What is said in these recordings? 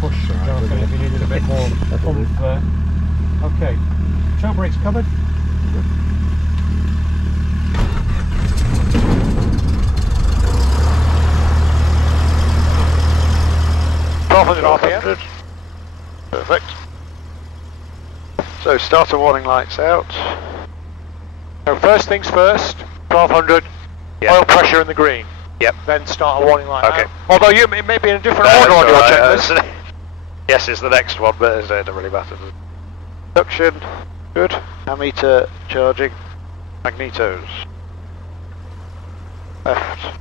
push, Jonathan, if you needed a bit more oomph there. Okay, tail brakes covered. 1200 RPM. Perfect. So starter warning lights out. So first things first, 1200, oil pressure in the green. Yep. Then start a warning light Okay. out. Although it may be in a different order on your checklist. Yes, it's the next one, but it doesn't really matter. Induction, good. Ammeter charging. Magnetos. Left.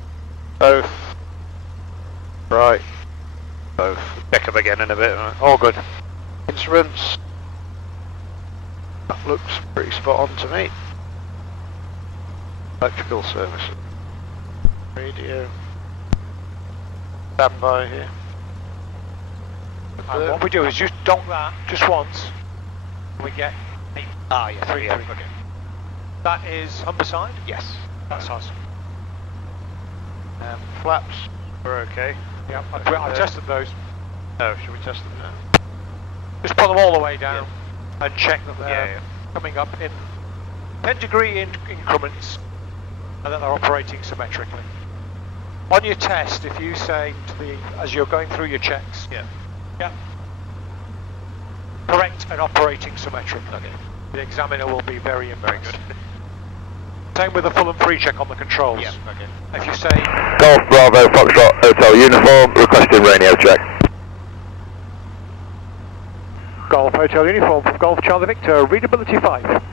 Both. Right. Both. Check them again in a bit. All good. Instruments. That looks pretty spot on to me. Electrical services. Radio. Standby here. And what we do is just donk that just once. We get 8. Ah, yeah, 3. okay. That is Humberside? Yes. That's us. Flaps are okay. Yeah, I tested those. No, should we test them now? Just put them all the way down and check that they're Yeah. coming up in 10-degree increments and that they're operating symmetrically. On your test, if you say as you're going through your checks, correct and operating symmetrically. Okay. The examiner will be very impressed. Same with the full and free check on the controls. Yeah, okay. If you say Golf Bravo Foxtrot Hotel Uniform, requesting radio check. Golf Hotel Uniform from Golf Charlie Victor, readability 5.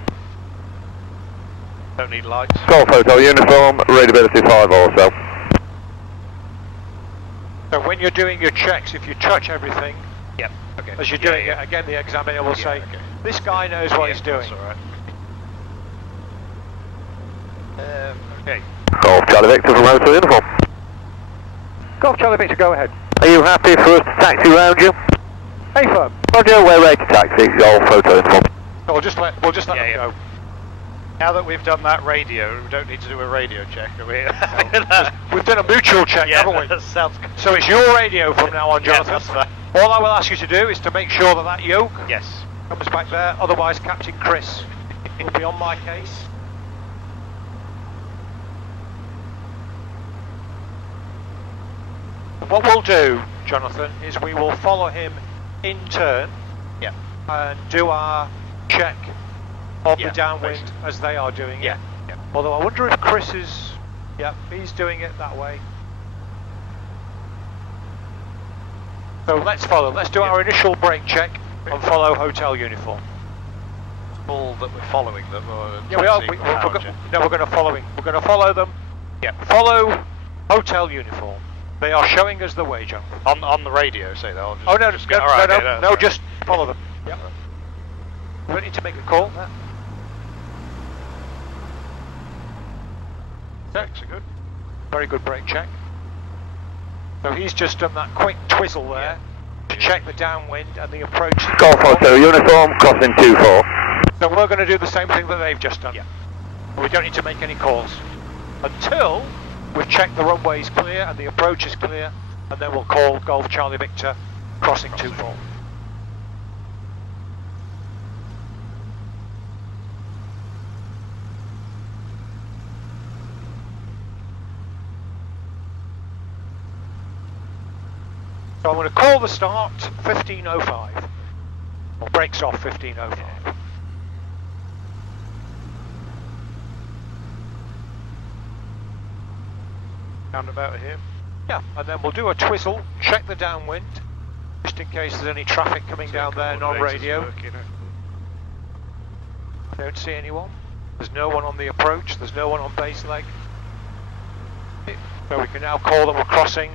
Don't need lights. Golf Hotel Uniform, readability 5 also. So when you're doing your checks, if you touch everything, Okay. as you're doing it, again the examiner will say, this guy knows what he's doing. That's alright. Okay. Golf Charlie Victor from Hotel Uniform. Golf Charlie Victor, go ahead. Are you happy for us to taxi round you? Hey firm. Roger, we're ready to taxi. Golf Hotel Uniform. We'll just let them go. Now that we've done that radio, we don't need to do a radio check, are we? We've done a mutual check, haven't we? That sounds good. So it's your radio from now on, Jonathan. Yes, that's fine. All I will ask you to do is to make sure that that yoke Yes. comes back there, otherwise Captain Chris will be on my case. What we'll do, Jonathan, is we will follow him in turn and do our check of the downwind as they are doing it. Although I wonder if Chris is, he's doing it that way. So let's follow. Let's do our initial brake check and follow hotel uniform. All that we're following them, or Yeah, we are. We're going to follow him. We're going to follow them. Follow hotel uniform. They are showing us the way, John. on the radio, say that. I'll just, Oh no, just go, no, just follow them. Yep. We don't need to make a call. Checks are good. Very good brake check. So he's just done that quick twizzle there to check the downwind and the approach. Golf Hotel Uniform, crossing 24. So we're going to do the same thing that they've just done. We don't need to make any calls until we've checked the runway is clear and the approach is clear, and then we'll call Golf Charlie Victor, crossing 24. So I'm going to call the start 15:05, or brakes off 15:05. Roundabout here. Yeah, and then we'll do a twizzle, check the downwind, just in case there's any traffic coming down there, non-radio. I don't see anyone. There's no one on the approach, there's no one on base leg. So we can now call that we're crossing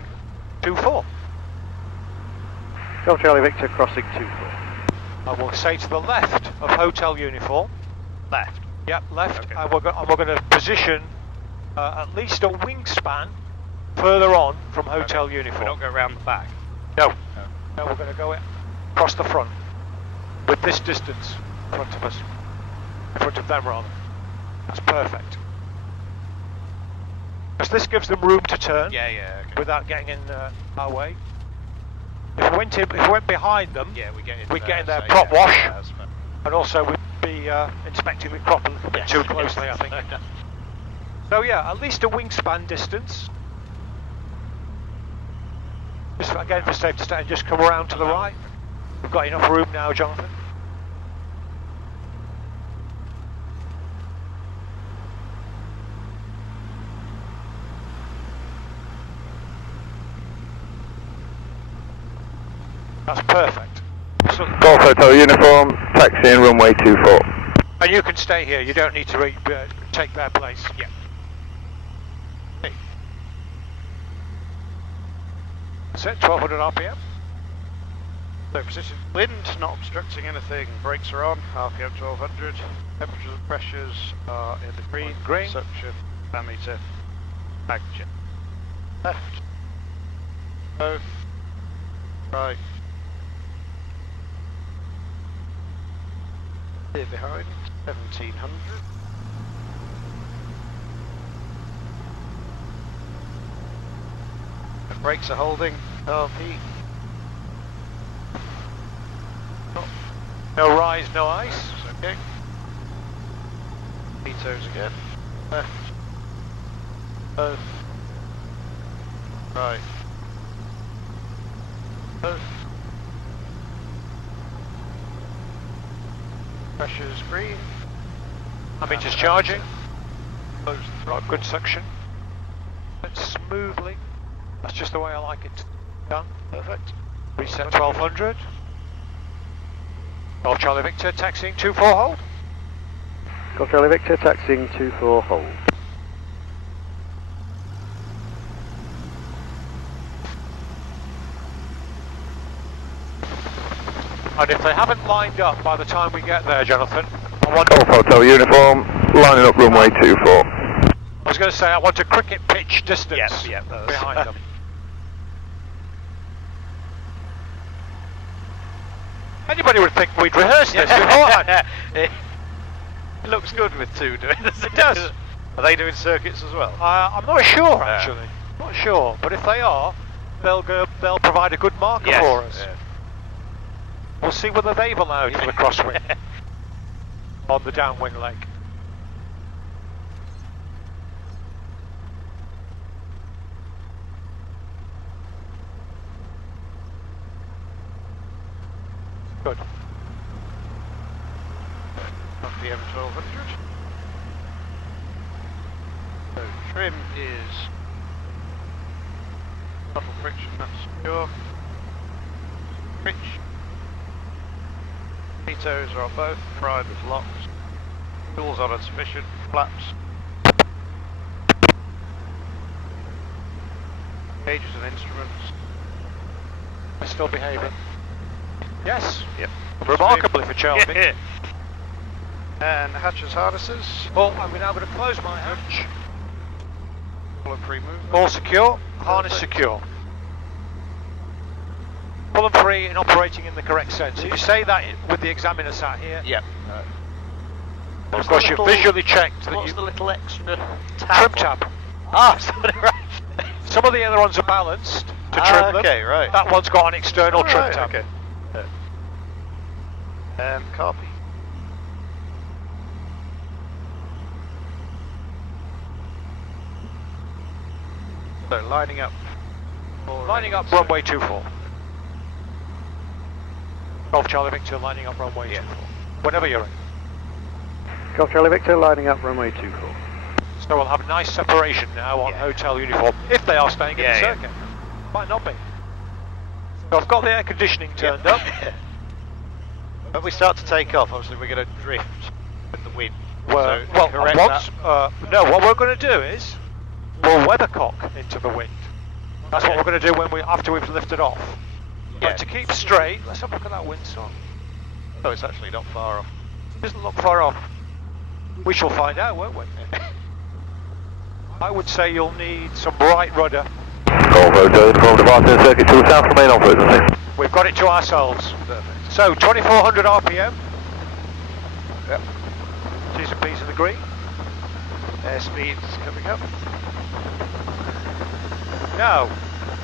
24. Golf Charlie Victor, crossing 24. I will say to the left of hotel uniform. Left. Yep, left. Okay. And we're going to position at least a wingspan further on from hotel uniform. We don't go around the back. No, we're going to go across the front with this distance in front of us, in front of them rather. That's perfect. Because this gives them room to turn Okay. without getting in our way. If we went behind them, Yeah, we get in we'd there, get in their so prop yeah, wash, yeah, that's fair. and also we'd be inspecting the crop a little bit Yes, too closely, yes. I think. So yeah, at least a wingspan distance. Just again for safety stay, just come around to the right. We've got enough room now, Jonathan. That's perfect. Excellent. Golf Hotel uniform, taxiing runway 24. And you can stay here, you don't need to take their place. Yeah. Okay. That's it, 1200 RPM. So position, wind not obstructing anything, brakes are on, RPM 1200, temperatures and pressures are in the green, Green. suction, parameter, magnetic. Left, both, right, clear behind, 1700. The brakes are holding, RP. No rise, no ice. That's okay. Vetoes again. Left. Both. Right. Both. Pressure's green. Ammeter's charging. Close the throttle. Good suction. It's smoothly. That's just the way I like it done. Perfect. Reset 1200. Golf Charlie Victor, taxiing 24 hold. Golf Charlie Victor, taxiing 24 hold. And if they haven't lined up by the time we get there, Jonathan, I want Golf Hotel uniform, lining up runway 24. I was going to say I want a cricket pitch distance Yeah, that's behind them. Anybody would think we'd rehearsed this beforehand. It looks good with two doing this. It does. Are they doing circuits as well? I'm not sure actually. Not sure, but if they are, they'll provide a good marker Yes. for us. Yeah. We'll see whether they've allowed for the crosswind on the downwind leg. Good. RPM 1200. So trim is throttle friction, that's secure. Pitch. Vetoes are on both, prime is locked. Tools on insufficient, flaps. Gauges and instruments. They're still behaving. Yes. Yep. Remarkably for Chelsea. Yeah. And hatches, harnesses. Well, I'm now going to close my hatch. Full and free movement. All secure, harness Perfect. secure. Full and free and operating in the correct sense. If you say that with the examiner sat here, Yep. of course you've visually checked that What's you the little extra trim tab. Ah, sorry, right. Some of the other ones are balanced to trim them. Okay, right. That one's got an external trim Right, tab. okay. Copy. So lining up. Lining up runway 24. Golf Charlie Victor lining up runway 24. Whenever you're ready. Golf Charlie Victor, lining up runway 24. So we'll have a nice separation now on Yeah. hotel uniform, if they are staying in the Yeah, yeah. circuit. Might not be. So I've got the air conditioning turned up. When we start to take off, obviously we're going to drift with the wind. Well, so correct no, what we're going to do is we'll weathercock into the wind. That's what we're going to do after we've lifted off. Yeah. But to keep straight, let's have a look at that windsock. Oh, it's actually not far off. Doesn't look far off. We shall find out, won't we? I would say you'll need some bright rudder. Golf Hotel uniform, departing circuit 2 south, remain on frequency. We've got it to ourselves. So 2400 RPM. Yep. T's and P's in the green. Airspeed's coming up. Now,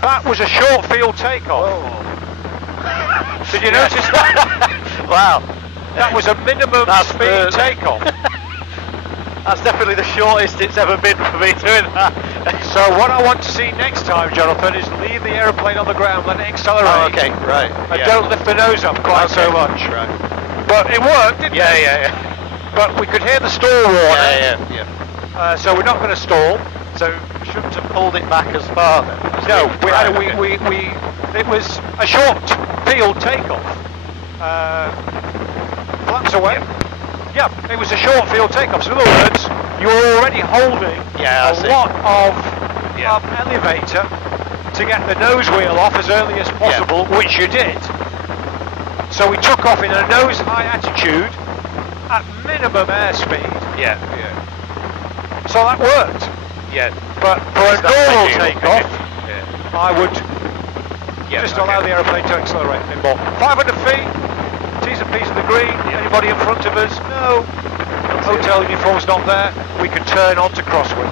that was a short field takeoff. Oh. Did you notice that? Wow. That was a minimum That's speed takeoff. That's definitely the shortest it's ever been for me doing that. So what I want to see next time, Jonathan, is leave the aeroplane on the ground, let it accelerate. Oh, okay, right. And don't lift the nose up quite so much. Right. But it worked, didn't it? Yeah. But we could hear the stall warning. Yeah. So we're not going to stall. So we shouldn't have pulled it back as far then. No, it was a short field takeoff. Flaps away. Yeah, it was a short field takeoff. So in other words, you were already holding a lot of elevator to get the nose wheel off as early as possible, which you did. So we took off in a nose high attitude at minimum airspeed. Yeah. So that worked. Yeah. But for a normal takeoff, Yeah. I would just allow the aeroplane to accelerate a bit more. 500 feet, T's and P's in the green. Anybody in front of us? No. Hotel uniform's not there. We can turn on to Crosswind.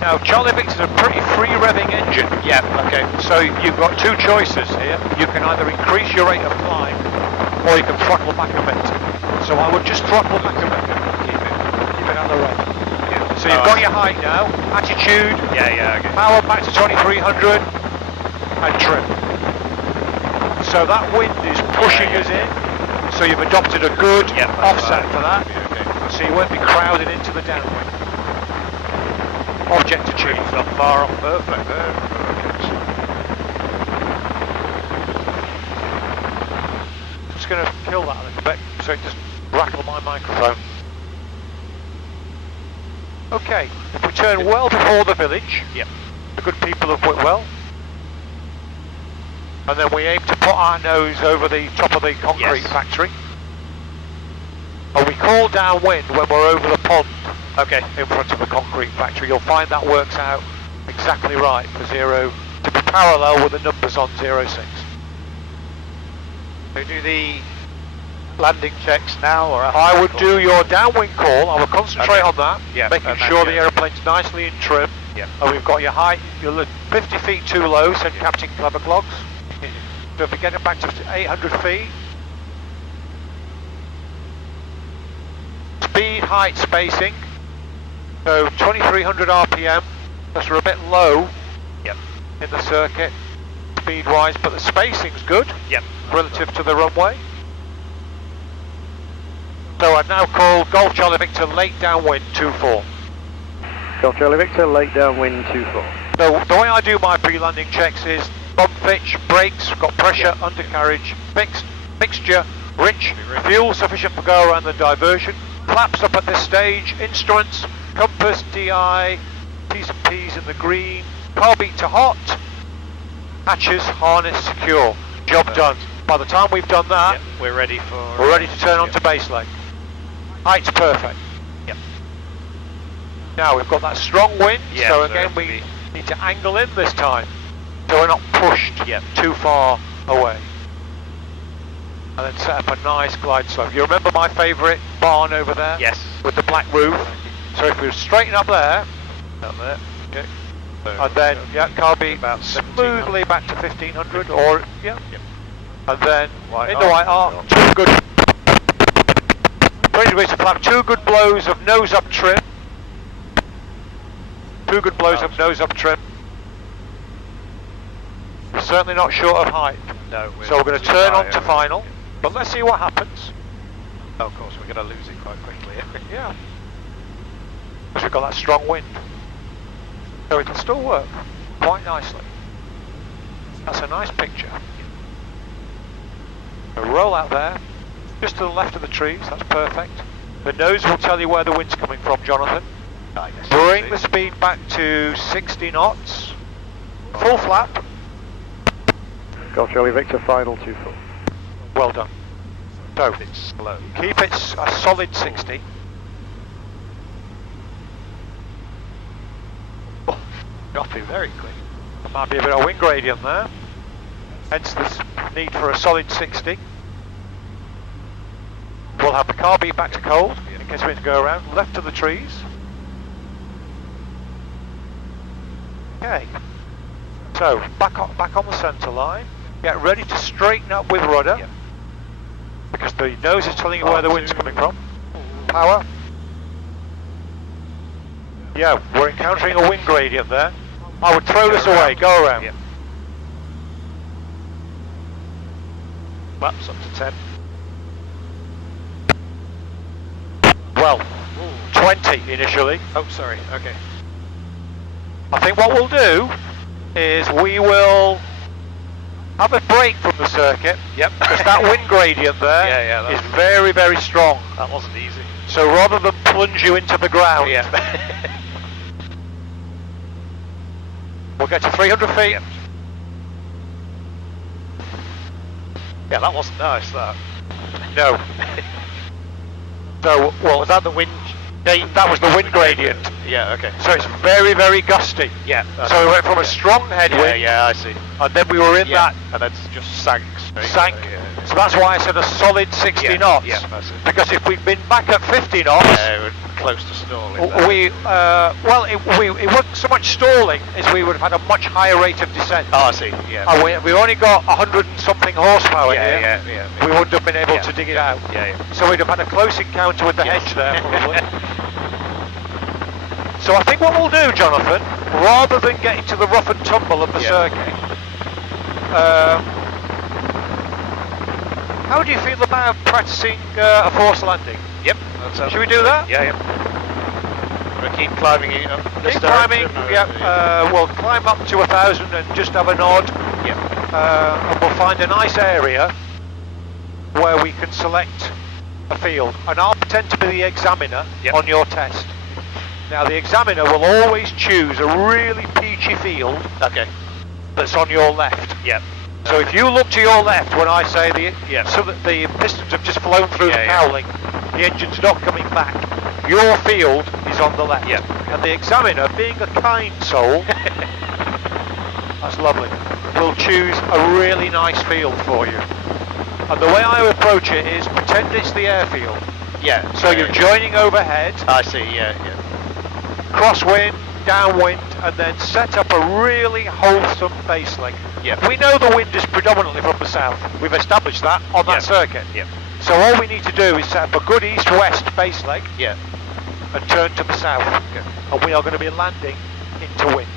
Now, Charlie Victor's a pretty free revving engine. Yeah, okay. So you've got two choices here. You can either increase your rate of climb, or you can throttle back a bit. So I would just throttle back a bit. Keep it on the rate. Yeah. So you've got your height now, attitude, Yeah, okay. power back to 2300, and trim. So that wind is pushing us in. So you've adopted a good offset for that. Okay. So you won't be crowded into the downwind. Object achieved. Not far off perfect there. Just going to kill that a little bit so it doesn't rattle my microphone. Okay, if we turn well before the village, the good people of Whitwell, and then we aim to put our nose over the top of the concrete factory, and we call downwind when we're over the pond in front of the concrete factory. You'll find that works out exactly right for zero, to be parallel with the numbers on 06. So do the landing checks now, or I would do your downwind call. I would concentrate on that, Yeah, making and then, sure the aeroplane's nicely in trim. Yeah. And we've got your height, you're 50 feet too low, said Captain Cleverclogs. So if we get it back to 800 feet. Speed, height, spacing. So 2300 RPM. That's a bit low in the circuit, speed-wise, but the spacing's good relative to the runway. So I'd now call Golf Charlie Victor late downwind 24. Golf Charlie Victor, late downwind 24. So the way I do my pre-landing checks is bump fitch, brakes, got pressure, undercarriage, fixed, mixture, rich, fuel sufficient for go around the diversion, flaps up at this stage, instruments, compass, DI, T's and P's in the green, car beat to hot, hatches, harness secure, job done. By the time we've done that, we're ready for... we're ready to turn on to base leg. Height's perfect. Now we've got that strong wind, so again we need to angle in this time, so we're not pushed too far away. And then set up a nice glide slope. You remember my favourite barn over there? Yes. With the black roof. So if we straighten up there, Okay. So and then car beat about smoothly back to 1500, or and then White in the white arc, two good 20 degrees to flap, two good blows of nose up trim. Two good blows of nose up trim. We're certainly not short of height. No. So we're going to turn on to final, but let's see what happens. Oh, of course, we're going to lose it quite quickly. Yeah. Because we've got that strong wind. So it'll still work quite nicely. That's a nice picture. So roll out there, just to the left of the trees, that's perfect. The nose will tell you where the wind's coming from, Jonathan. Bring the speed back to 60 knots. Full flap. Golf Charlie Victor, final 24. Well done. So, It's slow. keep it a solid 60. Dropping very quick. There might be a bit of wind gradient there. Hence this need for a solid 60. We'll have the car beat back to cold in case we need to go around. Left of the trees. Okay. So back on the centre line. Get ready to straighten up with rudder. Yep. Because the nose is telling you where the wind's coming from. Power. Yeah, we're encountering a wind gradient there. I would throw this away, go around. Yep. Flaps up to 10. Well, 20 initially. Oh, sorry, okay. I think what we'll do is we will have a break from the circuit. Yep. Because that wind gradient there Yeah, that is was- very, very strong. That wasn't easy. So rather than plunge you into the ground, Yeah. we'll get to 300 feet. Yeah, that wasn't nice, that. No. So, well, Was that the wind? that was the wind gradient. Yeah, okay. So it's very, very gusty. Yeah. So we went from a strong headwind, Yeah, I see. and then we were in Yeah, that and then just sank straight. sank. Yeah. So that's why I said a solid 60 Yeah, knots. yeah, that's it. Because if we'd been back at 50 knots, We're close to stalling. there. it wasn't so much stalling as we would have had a much higher rate of descent. Oh, I see. Yeah. And we only got 100 and something horsepower here. yeah. We wouldn't have been able Yeah. to dig it out. Yeah. So we'd have had a close encounter with the Yes. hedge there, probably. So I think what we'll do, Jonathan, rather than getting to the rough and tumble of the Yeah. circuit, how do you feel about practicing a forced landing? Yep. That sounds Should we do that? Yeah. We'll keep climbing it up this Keep climbing, direction, we'll climb up to 1,000 and just have a nod, yeah. and we'll find a nice area where we can select a field. And I'll pretend to be the examiner Yep. on your test. Now the examiner will always choose a really peachy field Okay. that's on your left. Yep. So if you look to your left when I say Yeah. so that the pistons have just flown through the Yeah, yeah. cowling, the engine's not coming back, your field is on the left. Yeah. And the examiner, being a kind soul, that's lovely, will choose a really nice field for you. And the way I approach it is pretend it's the airfield. Yeah. So you're joining overhead, I see. Yeah. crosswind, downwind, and then set up a really wholesome base leg. Yeah. We know the wind is predominantly from the south. We've established that on that Yeah. circuit. Yeah. So all we need to do is set up a good east-west base leg Yeah. and turn to the south. And we are going to be landing into wind.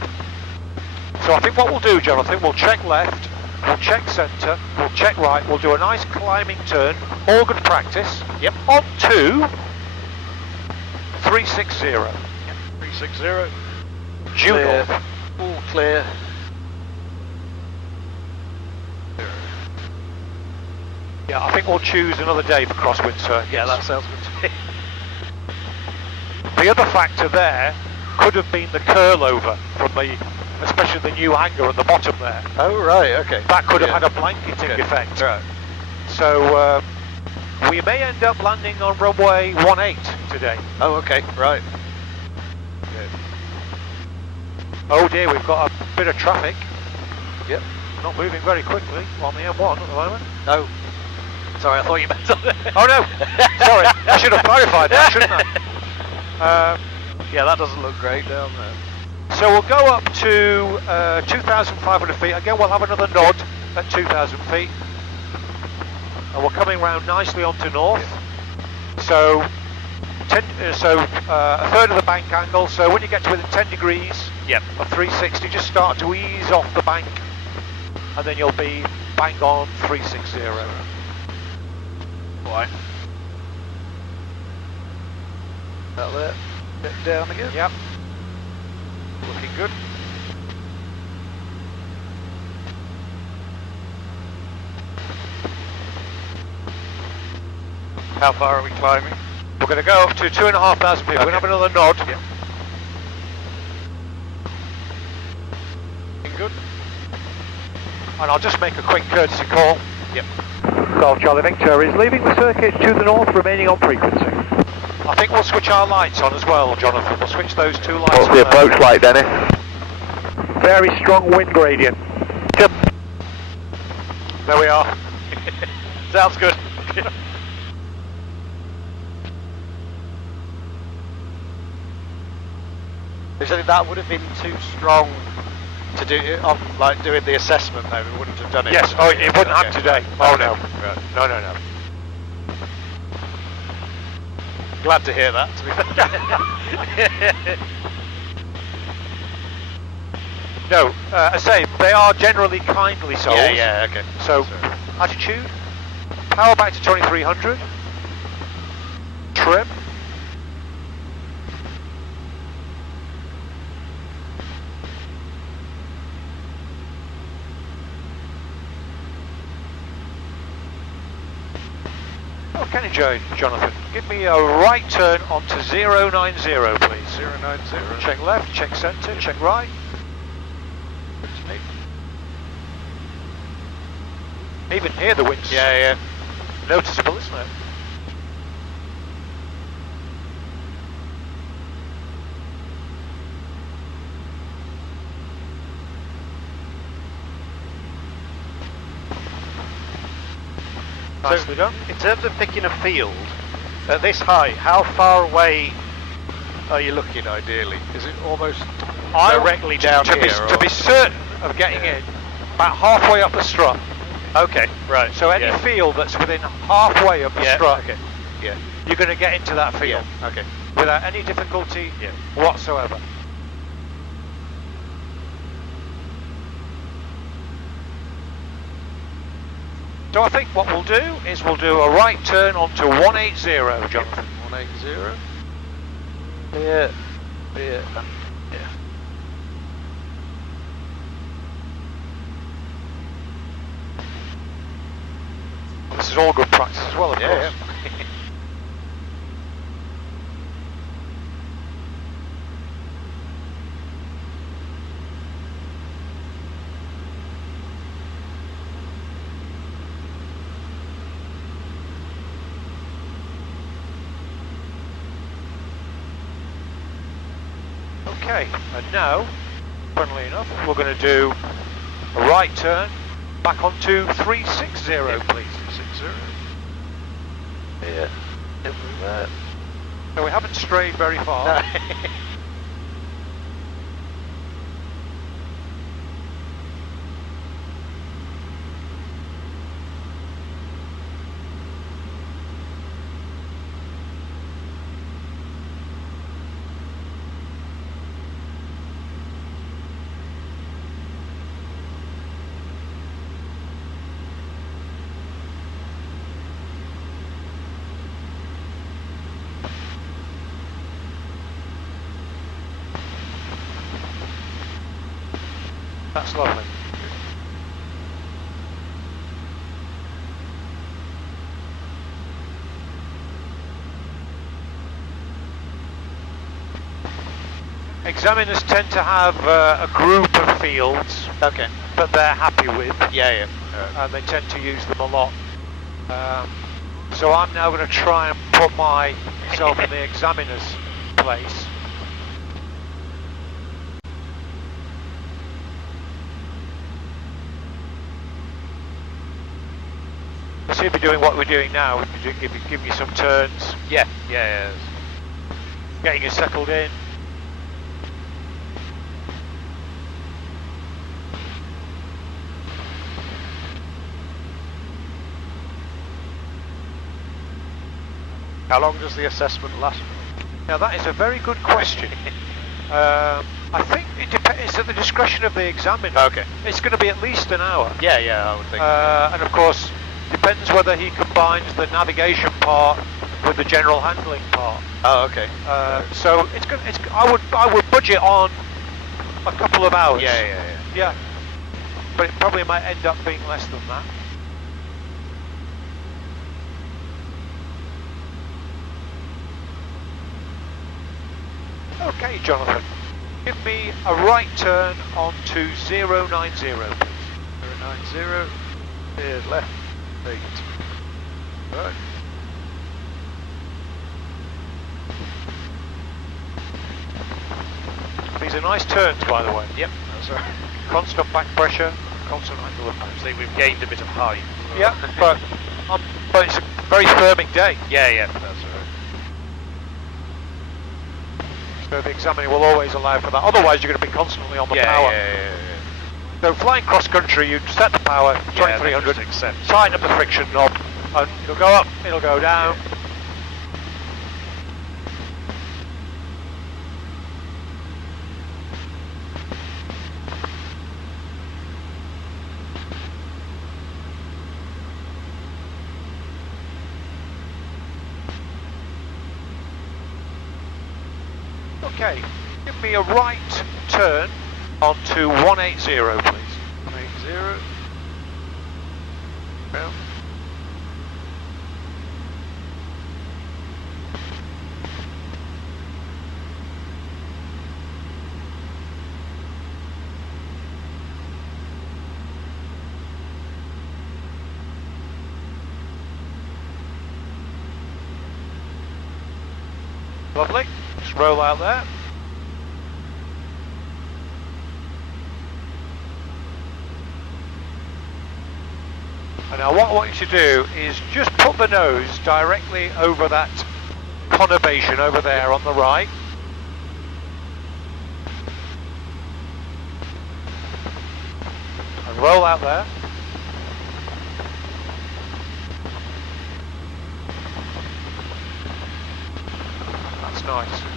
So I think what we'll do, Jonathan, we'll check left, we'll check centre, we'll check right, we'll do a nice climbing turn, all good practice. Yep. On to 360. 360. Due north. All clear. Yeah, I think we'll choose another day for crosswind circuits. Yeah, that sounds good to me. The other factor there could have been the curl over from especially the new hangar at the bottom there. Oh right. Okay. That could have Yeah. had a blanketing Good. effect. Right. So we may end up landing on runway 18 today. Oh, okay. Right. Oh dear, we've got a bit of traffic. Yep. Not moving very quickly on the M1 at the moment. No. Sorry, I thought you meant something. Oh no, sorry, I should have clarified that, shouldn't I? Yeah, that doesn't look great down there. So we'll go up to 2,500 feet. Again, we'll have another nod at 2,000 feet. And we're coming round nicely onto north. So, a third of the bank angle. So when you get to within 10 degrees Yep. of 360, just start to ease off the bank. And then you'll be bang on 360. Why? Out there. Bit down again. Yep. Looking good. How far are we climbing? We're going to go up to 2,500 feet. We're going to have another nod. Yep. Looking good. And I'll just make a quick courtesy call. Yep. Golf Charlie Victor is leaving the circuit to the north, remaining on frequency. I think we'll switch our lights on as well, Jonathan. We'll switch those two lights What's on the there. approach like, Dennis? Very strong wind gradient. Yep. There we are. Sounds good. Is it that would have been too strong to do it on, like doing the assessment though? We wouldn't have done it. Yes, oh, it wouldn't have today. Oh no. Right. No, no, no. Glad to hear that, to be fair. No, I say, they are generally kindly souls. Yeah, yeah, okay. So, attitude, power back to 2300, trim. Oh, can you, Jonathan, give me a right turn onto 090, please. 090. Check left, check centre, check right. Even here the wind's noticeable, isn't it? Nicely done. In terms of picking a field, at this height, how far away are you looking ideally? Is it almost directly down here? To be certain of getting in, about halfway up the strut. Okay, right. So any field that's within halfway of the strut, okay. Yeah. you're going to get into that field Okay. without any difficulty whatsoever. So I think what we'll do is we'll do a right turn onto 180, Jonathan. 180. Yeah. Yeah. This is all good practice as well, of course. Yeah. Okay, and now, funnily enough, we're going to do a right turn back onto 360, please. 360. Yeah. Everywhere. So we haven't strayed very far. No. That's lovely. Examiners tend to have a group of fields that they're happy with. Yeah. And they tend to use them a lot. So I'm now going to try and put myself in the examiner's place. So you'll be doing what we're doing now. We can give you some turns. Yeah. Getting you settled in. How long does the assessment last? Now that is a very good question. I think it depends. It's at the discretion of the examiner. Okay. It's going to be at least an hour. Yeah, I would think. And of course, depends whether he combines the navigation part with the general handling part. Oh, okay. So it's good. I would budget on a couple of hours. Yeah. But it probably might end up being less than that. Okay, Jonathan, give me a right turn onto 090, please. 090. Here's left. 8. Right. These are nice turns, by the way. Yep, that's right. Constant back pressure, constant angle of attack. See, we've gained a bit of height. Yeah, but it's a very firming day. Yeah, that's right. So the examiner will always allow for that. Otherwise, you're going to be constantly on the power. So flying cross country, you set the power 2300, tighten up the friction knob, and it'll go up, it'll go down. Okay, give me a right turn onto 180, please. 180. Round. Lovely. Just roll out there. And now what I want you to do is just put the nose directly over that conurbation over there on the right. And roll out there. That's nice.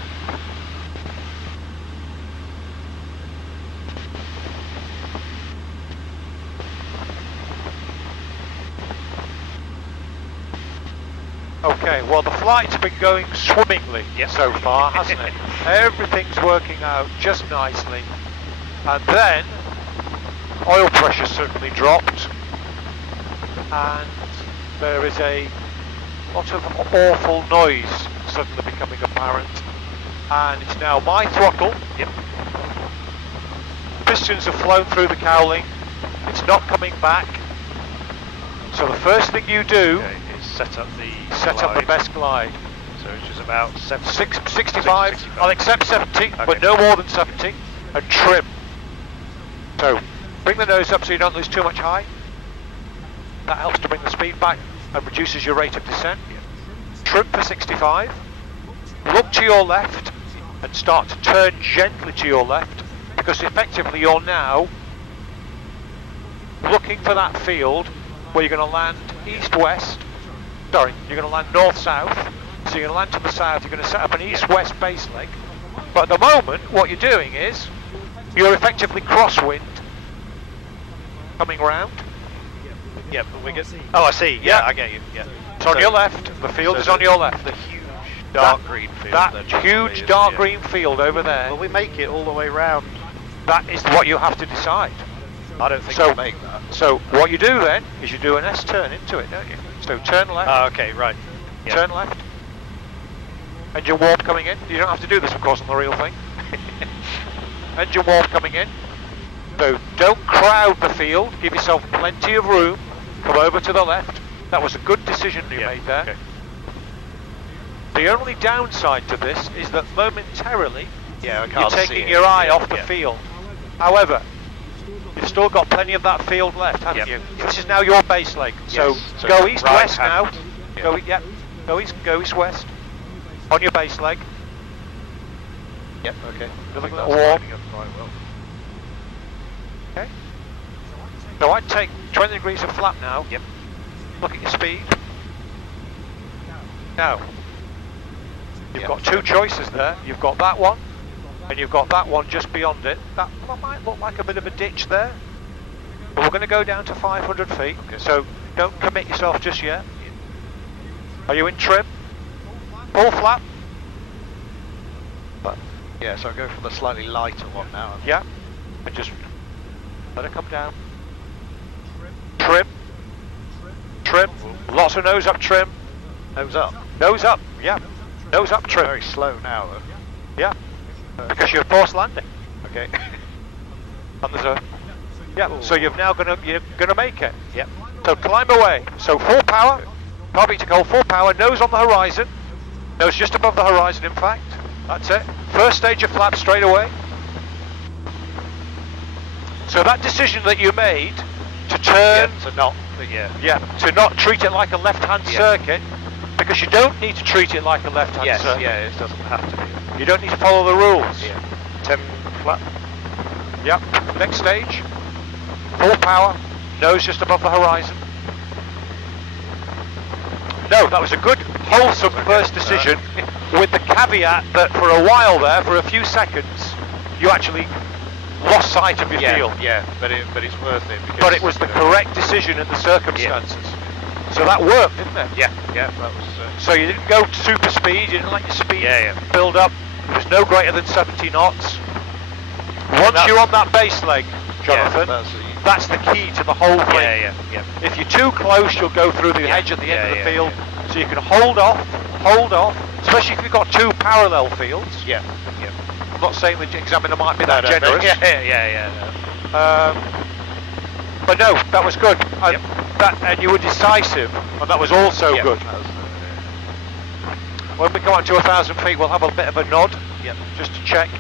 Okay, well the flight's been going swimmingly so far, hasn't it? Everything's working out just nicely. And then, oil pressure certainly dropped. And there is a lot of awful noise suddenly becoming apparent. And it's now my throttle. Pistons have flown through the cowling. It's not coming back. So the first thing you do Set up the best glide. So which is about 65. I'll accept 70, but no more than 70. And trim. So bring the nose up so you don't lose too much height. That helps to bring the speed back and reduces your rate of descent. Trim for 65. Look to your left and start to turn gently to your left, because effectively you're now looking for that field where you're going to land east-west. Sorry, you're going to land north-south, so you're going to land to the south, you're going to set up an east-west base leg. But at the moment, what you're doing is, you're effectively crosswind, coming round. Yeah, but we get... Oh, I see. Yeah, I get you. Yeah. It's on your left, the field is on your left. The huge dark green field. That huge dark green field over there. Well, we make it all the way round. That is what you have to decide. I don't think So- we'll make that. So what you do then, is you do an S-turn into it, don't you? So turn left. Oh, okay, right. Yeah. Turn left. Engine warp coming in. You don't have to do this, of course, on the real thing. Engine warp coming in. So don't crowd the field. Give yourself plenty of room. Come over to the left. That was a good decision you made there. Okay. The only downside to this is that momentarily Yeah, I you're can't see taking it. your eye Yeah, off the yeah. field. However, you've still got plenty of that field left, haven't Yep. you? This is now your base leg. So Yes, so go east-west right now. hand. Yeah. Go east-west on your base leg. Yep, okay. Look at I that think warp. that's lining up quite well. Okay. So I'd take 20 degrees of flap now. Yep. Look at your speed. Now, you've Yep. got two choices there. You've got that one, and you've got that one just beyond it. That might look like a bit of a ditch there. But we're going to go down to 500 feet, so don't commit yourself just yet. Are you in trim? Full flap? Yeah, so I go for the slightly lighter one now. Yeah. And just let it come down. Trim. Trim. Lots of nose up trim. Nose up. Nose up, yeah. Nose up trim. Very slow now, though. Yeah. Because you're forced landing. Okay. And there's a so you're gonna make it. Yep. So climb away. So full power, carburetor to coal, full power, nose on the horizon. Nose just above the horizon, in fact. That's it. First stage of flap straight away. So that decision that you made to turn, to not treat it like a left-hand circuit, because you don't need to treat it like a left-hand Yes, circuit. yeah, it doesn't have to be. You don't need to follow the rules. Yeah. 10 flat. Yep. Next stage. Full power. Nose just above the horizon. No, that was a good, wholesome first decision, with the caveat that for a while there, for a few seconds, you actually lost sight of your field. Yeah, but it's worth it. Because, But it was the correct decision in the circumstances. So that worked, didn't it? Yeah, that was. So you didn't go super speed, you didn't let your speed Yeah. build up. It was no greater than 70 knots. Once you're on that base leg, Jonathan, that's the key to the whole thing. Yeah. If you're too close, you'll go through the hedge at the end of the field. So you can hold off, especially if you've got two parallel fields. Yeah. I'm not saying the examiner might be that generous. But no, that was good. And you were decisive, and that was also good. When we come up to 1,000 feet, we'll have a bit of a nod, just to check.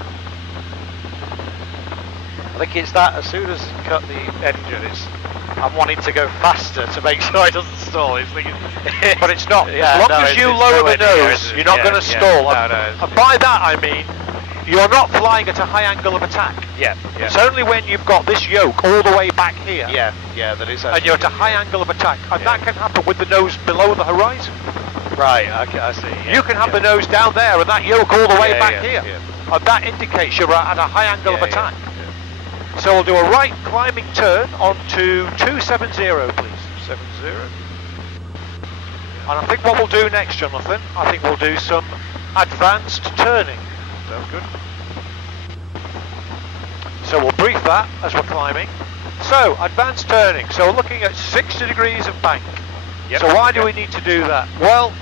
I think it's that, as soon as you cut the engine, I'm wanting to go faster to make sure it doesn't stall. But it's not. Yeah, as long as you lower the nose, you're not going to stall. And by that I mean, you're not flying at a high angle of attack. It's only when you've got this yoke all the way back here, that is. and you're at a high angle of attack, and that can happen with the nose below the horizon. Right, okay, I see. You can have the nose down there and that yoke all the way back here, and that indicates you're at a high angle of attack. So we'll do a right climbing turn onto 270, please. 70. And I think what we'll do next, Jonathan, I think we'll do some advanced turning. Sounds good. So we'll brief that as we're climbing. So, advanced turning. So we're looking at 60 degrees of bank. So why do we need to do that? Well,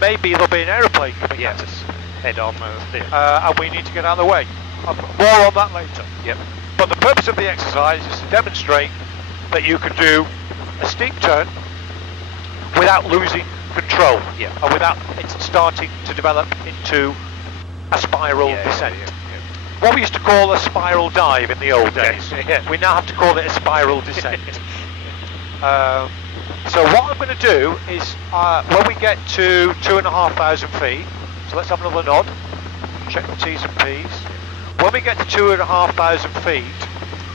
maybe there'll be an aeroplane coming at us. Head on. And we need to get out of the way. More on that later. But the purpose of the exercise is to demonstrate that you can do a steep turn without losing control, and without it starting to develop into a spiral descent. What we used to call a spiral dive in the old days, we now have to call it a spiral descent. So what I'm going to do is, when we get to 2,500 feet, so let's have another nod, check the T's and P's. When we get to 2,500 feet,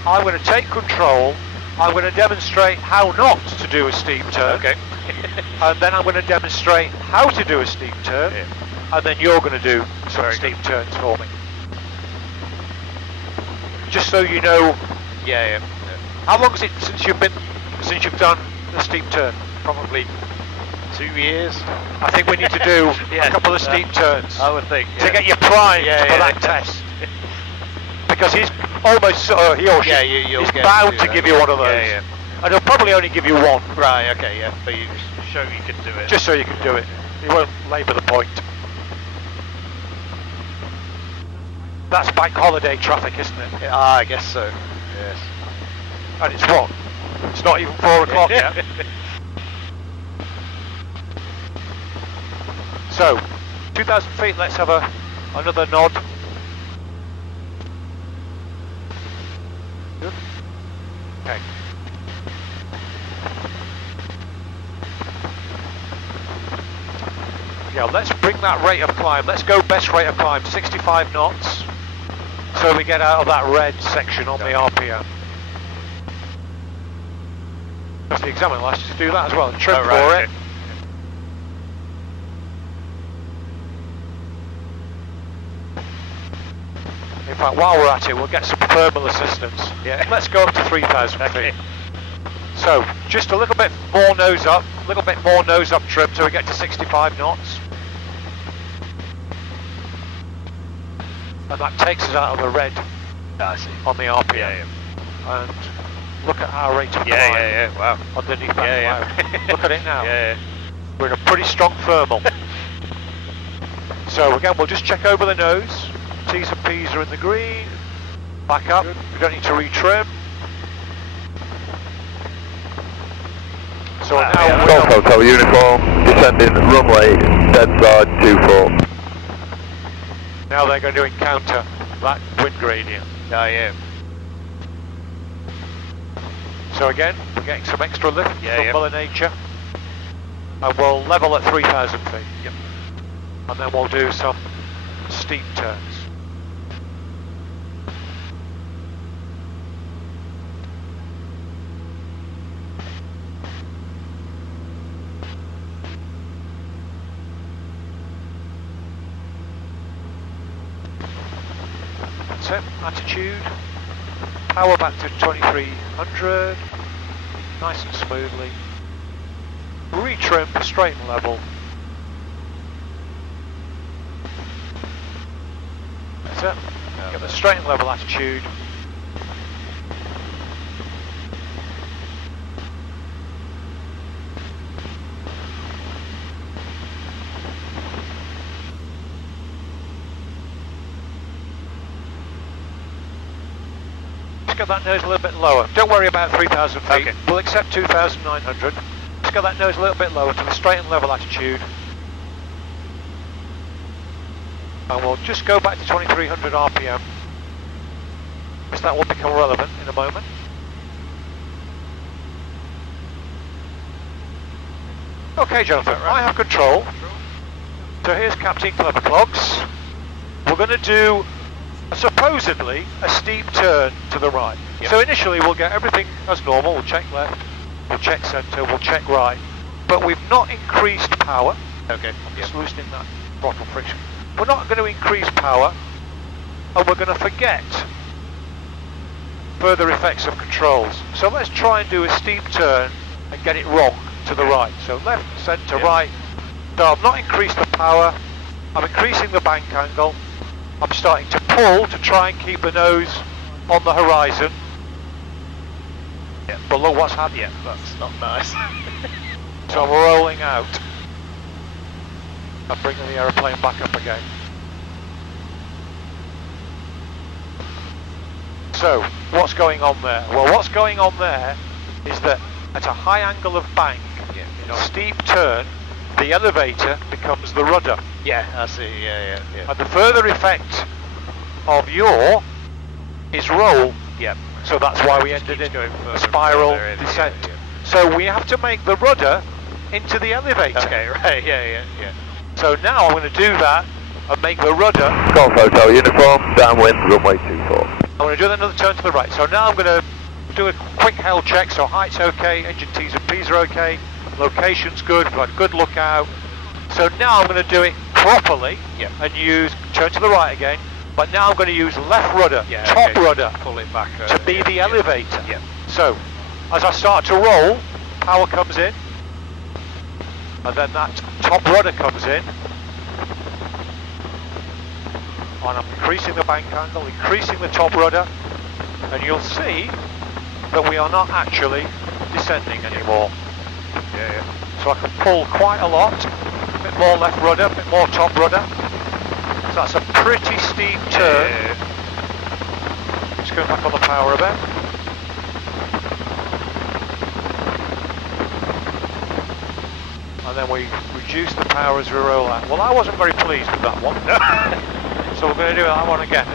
I'm going to take control, I'm going to demonstrate how not to do a steep turn, and then I'm going to demonstrate how to do a steep turn, and then you're going to do some steep turns for me. Just so you know. How long is it since you've done the steep turn? Probably 2 years. I think we need to do a couple of steep turns. I would think. To get you primed for that test. Because he's almost, he or she is bound to give you one of those. And he'll probably only give you one. Right, okay, but you just show you can do it. Just so you can do it. He won't labour the point. That's bank holiday traffic, isn't it? I guess so. Yes. And it's what? It's not even 4 o'clock yet. So, 2,000 feet, let's have another nod. Good. Okay. Yeah, let's bring that rate of climb. Let's go best rate of climb, 65 knots. So we get out of that red section on the RPM. Because the examiner likes to do that as well and trim for it. In fact, while we're at it, we'll get some thermal assistance. Let's go up to 3,000 feet. So, just a little bit more nose up trim till we get to 65 knots. And that takes us out of the red on the RPM. And look at our rate of climb wow. underneath that cloud. Look at it now. We're in a pretty strong thermal. So again, we'll just check over the nose. T's and P's are in the green. Back up. We don't need to retrim. So now Golf Hotel uniform, descending runway, dead side 24. Now they're going to encounter that wind gradient. So again, we're getting some extra lift from Mother Nature. And we'll level at 3,000 feet. And then we'll do some steep steep turns. That's it, attitude. Power back to 2300, nice and smoothly. Retrim, straight and level. That's it. Get the straight and level attitude. Just get that nose a little bit lower. Don't worry about 3,000 feet. Okay. We'll accept 2,900. Just get that nose a little bit lower to the straight and level attitude. And we'll just go back to 2300 RPM, because that will become relevant in a moment. Okay, Jonathan, I have control. So here's Captain Cleverclogs. We're going to do supposedly a steep turn to the right. Yep. So initially we'll get everything as normal. We'll check left, we'll check centre, we'll check right. But we've not increased power. Okay. I'm just loosening that throttle friction. We're not going to increase power, and we're going to forget further effects of controls. So let's try and do a steep turn and get it wrong to the right. So left, centre, right. So I've not increased the power, I'm increasing the bank angle, I'm starting to pull to try and keep the nose on the horizon. Yeah. But look what's happening. Yeah, that's not nice. So we're rolling out. I'm bringing the aeroplane back up again. So, what's going on there? Well, what's going on there is that at a high angle of bank, in a steep turn, the elevator becomes the rudder. Yeah, I see, yeah. And the further effect of yaw is roll. Yeah. So that's why we ended in a spiral descent. So we have to make the rudder into the elevator. Okay, right, yeah. So now I'm going to do that and make the rudder. Golf Hotel Uniform, downwind, runway 24. I'm going to do another turn to the right. So now I'm going to do a quick held check. So height's okay, engine T's and P's are okay, location's good, we've got a good lookout. So now I'm going to do it properly and use, turn to the right again, but now I'm going to use left rudder, top rudder, pull it back to be the elevator. Yeah. So as I start to roll, power comes in, and then that top rudder comes in, and I'm increasing the bank angle, increasing the top rudder, and you'll see that we are not actually descending anymore. Yeah. So I can pull quite a lot, a bit more left rudder, a bit more top rudder. So that's a pretty steep turn. Just going back on the power a bit. And then we reduce the power as we roll out. Well, I wasn't very pleased with that one. So we're going to do that one again.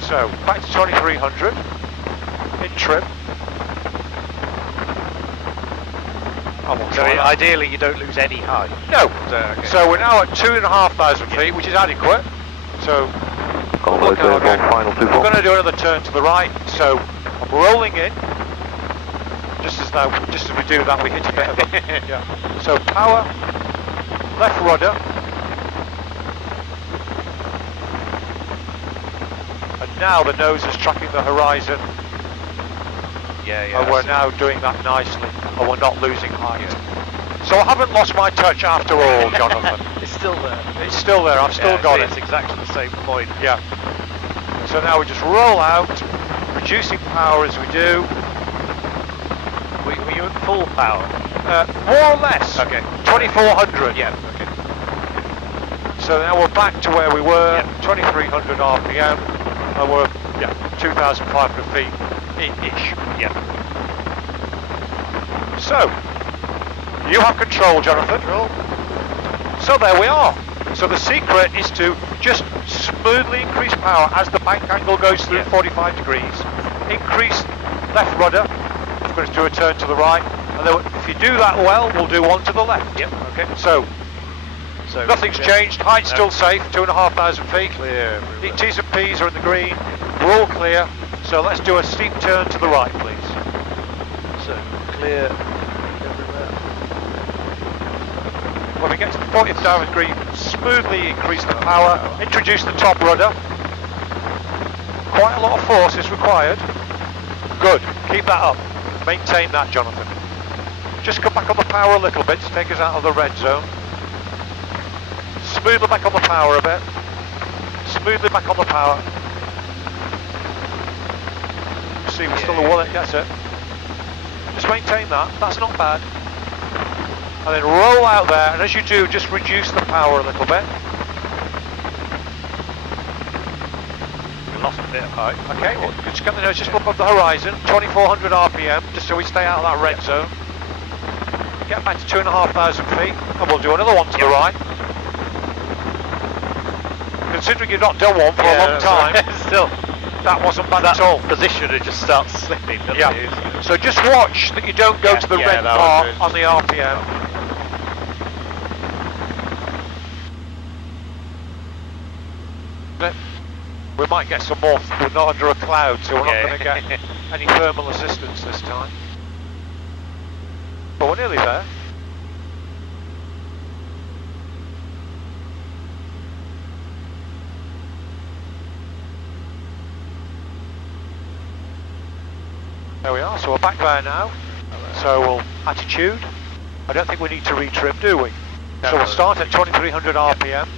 So, back to 2300, in trim. So ideally you don't lose any height. No. Okay. So we're now at 2,500 feet, which is adequate. So Golf look Hotel, again. final 24. We're going to do another turn to the right. So I'm rolling in. Just as we do that, we hit a bit of a So power, left rudder, and now the nose is tracking the horizon. Yeah. And we're now doing that nicely, and we're not losing height. So I haven't lost my touch after all, Jonathan. It's still there. It's still there, I've still got it. It's exactly the same point. Yeah. So now we just roll out, reducing power as we do. Were you at full power? More or less. Okay. 2400. Yeah, okay. So now we're back to where we were, 2300 RPM, and we're 2,500 feet in-ish. Yeah. So, you have control, Jonathan. So there we are. So the secret is to just smoothly increase power as the bank angle goes through 45 degrees. Increase left rudder. We're going to do a turn to the right. And then if you do that well, we'll do one to the left. Yep. Okay. So So Nothing's changed, height's still safe, 2,500 feet. Clear. The T's and P's are in the green, we're all clear, so let's do a steep turn to the right, please. So clear everywhere. When we get to the 40th down green, smoothly increase the power, introduce the top rudder. Quite a lot of force is required. Good, keep that up. Maintain that, Jonathan. Just come back on the power a little bit to take us out of the red zone. Smoothly back on the power a bit. Smoothly back on the power. See, we're still a wallet, that's it. Just maintain that, that's not bad. And then roll out there, and as you do, just reduce the power a little bit. We lost a bit of height. Okay, well, just get the nose, just look up the horizon, 2400 RPM, just so we stay out of that red zone. Get back to 2,500 feet, and we'll do another one to the right. Considering you've not done one for a long time, Still, that wasn't bad at all. position it just starts slipping. Yeah. So just watch that you don't go to the red that bar was good. on the RPM. We might get some more. We're not under a cloud, so we're not going to get any thermal assistance this time. But we're nearly there. There we are, so we're back there now. So we'll attitude. I don't think we need to retrim, do we? So we'll start at 2300 RPM,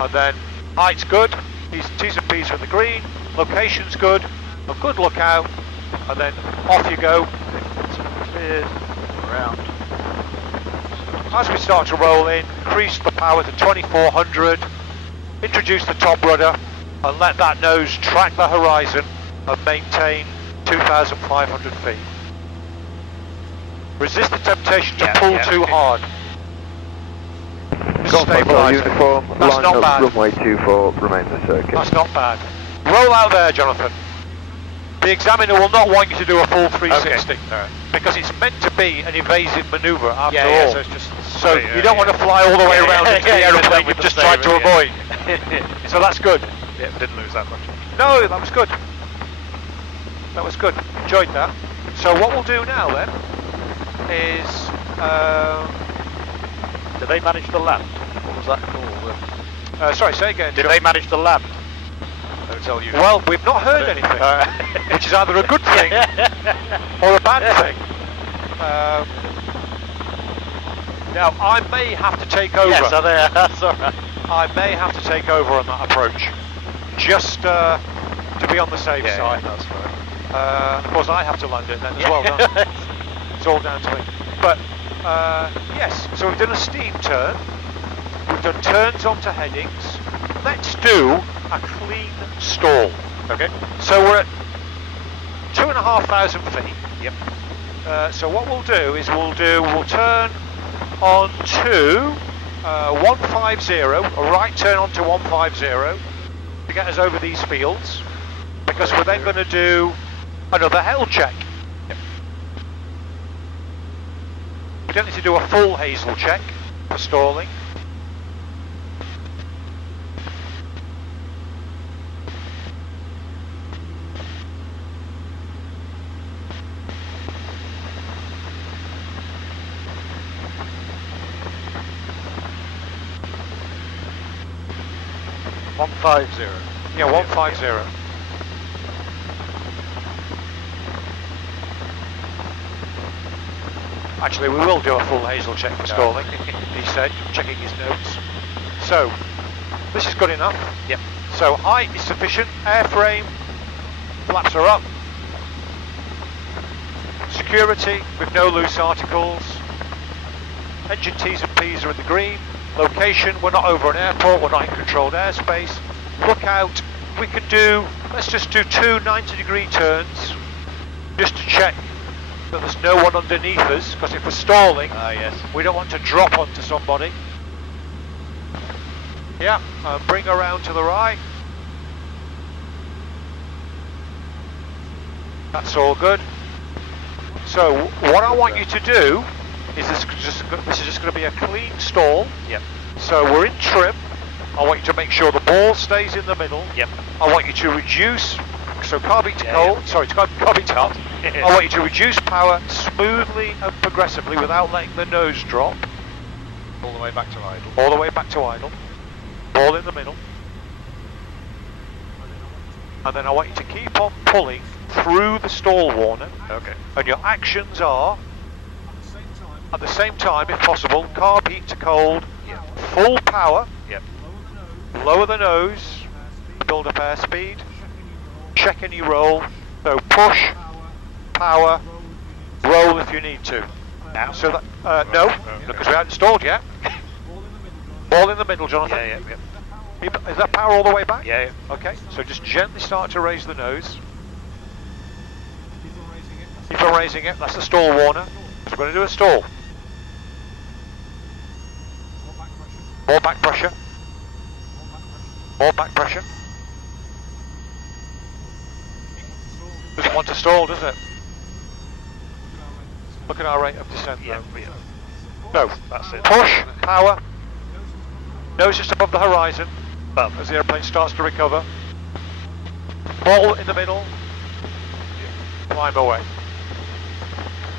and then height's good, T's and P's are in the green, location's good, a good lookout, and then off you go. Cleared around. As we start to roll in, increase the power to 2400, introduce the top rudder, and let that nose track the horizon and maintain 2,500 feet. Resist the temptation to pull too hard. Just Golf stabilise it. uniform, That's line not up, bad. runway 24, remain the circuit. That's not bad. Roll out there, Jonathan. The examiner will not want you to do a full 360 because it's meant to be an evasive manoeuvre after all. So it's just So you don't want to fly all the way around into the aeroplane you've just tried to avoid. So that's good. Yeah, didn't lose that much. No, that was good. That was good. Enjoyed that. So what we'll do now then is Did they manage to land? What was that called? sorry, say again. Did John. they manage to land? Hotel unit. Well, we've not heard anything, which is either a good thing or a bad thing. Now, I may have to take over. Yes, that's alright. I may have to take over on that approach, just to be on the safe side. That's fine. Of course, I have to land it then as well. Don't I? It's all down to me. But yes, so we've done a steam turn. We've done turns onto headings. Let's do a clean stall. Okay. So we're at 2,500 feet. Yep. So what we'll do is we'll turn on to 150, a right turn onto 150 to get us over these fields, because we're then going to do another hell check. Yep. We don't need to do a full hazel check for stalling. Yeah, 150. Actually, we will do a full hazel check for stalling, he said, checking his notes. So, this is good enough. Yep. So, height is sufficient, airframe, flaps are up. Security, with no loose articles. Engine T's and P's are in the green. Location, we're not over an airport, we're not in controlled airspace. Lookout, we can do, let's just do two 90-degree turns, just to check that there's no one underneath us, because if we're stalling, we don't want to drop onto somebody. Yeah, bring around to the right. That's all good. So what I want you to do is this is just going to be a clean stall. Yep. So we're in trim. I want you to make sure the ball stays in the middle. Yep. I want you to reduce, so car beat to cold, sorry, car beat to hot. I want you to reduce power smoothly and progressively without letting the nose drop. All the way back to idle. All the way back to idle. Ball in the middle. And then I want you to keep on pulling through the stall warner. Okay. And your actions are, at the same time, if possible, carb heat to cold, full power, Yep. lower the nose, build up airspeed, check any roll, so push, power, roll if you need to. Now? So that, no, because we haven't stalled yet. Ball in the middle, Jonathan. Yeah, yeah, yeah. Is that power all the way back? Yeah, yeah. Okay, so just gently start to raise the nose. Keep on raising it, that's the stall warner. So we're going to do a stall. More back pressure. More back pressure. Doesn't want to stall, does it? Look at our rate of descent. Yeah, though. yeah. No, That's it. push, power. Nose just above the horizon Well, as the airplane starts to recover. Ball in the middle. Climb away.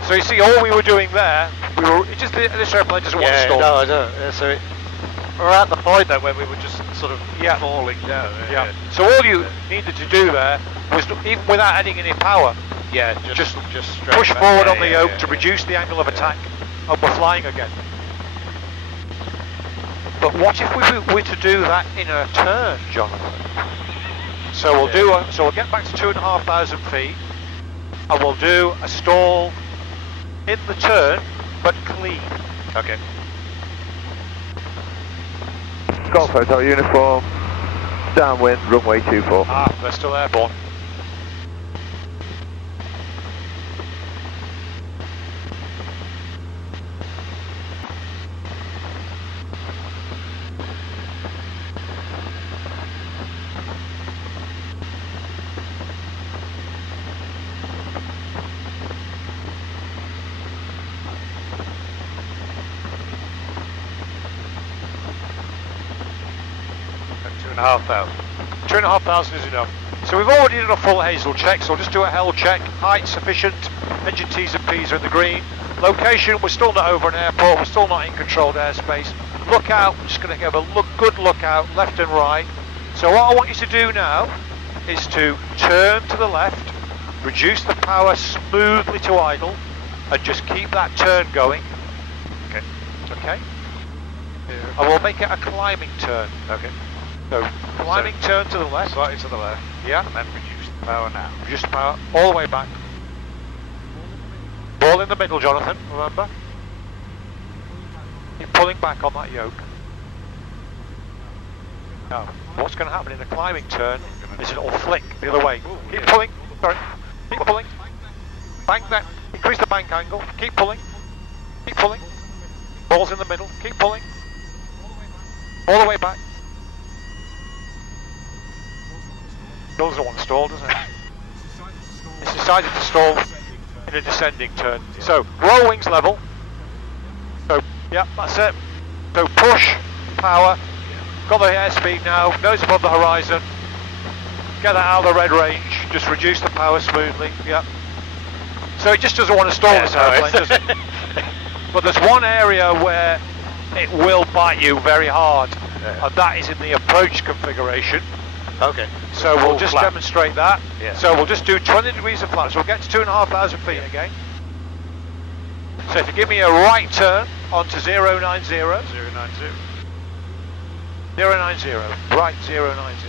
So you see, all we were doing there, this airplane doesn't want to stall. No, I don't. So we're at the point though where we were just sort of Yeah. falling down. Yeah. So all you needed to do there was, even without adding any power, Yeah, just straight push back. forward Yeah, on the yeah, yoke yeah, to yeah. reduce the angle of attack, and we're flying again. But what if we were to do that in a turn, Jonathan? So we'll get back to 2,500 feet, and we'll do a stall in the turn, but clean. okay. Golf Hotel uniform, downwind, runway 24. Ah, they're still airborne. At 2,500. 2,500 is enough. So we've already done a full hazel check, so we'll just do a hell check. Height sufficient, engine T's and P's are in the green. Location, we're still not over an airport, we're still not in controlled airspace. Lookout, we're just going to give a good lookout, left and right. So what I want you to do now is to turn to the left, reduce the power smoothly to idle, and just keep that turn going. Okay. Okay? And we'll make it a climbing turn. Okay. So, climbing turn to the left. Slightly to the left. Yeah. And then reduce the power now. Reduce the power all the way back. Ball in the middle, Jonathan, remember? Keep pulling back on that yoke. Now, what's going to happen in a climbing turn is it'll flick the other way. Keep pulling, sorry. Keep pulling. Bank that. Increase the bank angle. Keep pulling. Keep pulling. Ball's in the middle. Keep pulling. All the way back. Still doesn't want to stall, does it? It's decided to stall in a descending turn. So, roll wings level. So, yeah, that's it. So push, power, got the airspeed now, nose above the horizon. Get that out of the red range, just reduce the power smoothly, yeah. So it just doesn't want to stall this airplane, does it? But there's one area where it will bite you very hard, and that is in the approach configuration. Okay. So we'll Full just flap. demonstrate that. Yeah. So we'll just do 20 degrees of flap. So we'll get to 2,500 feet again. So if you give me a right turn onto 090. 090. 090. Right 090.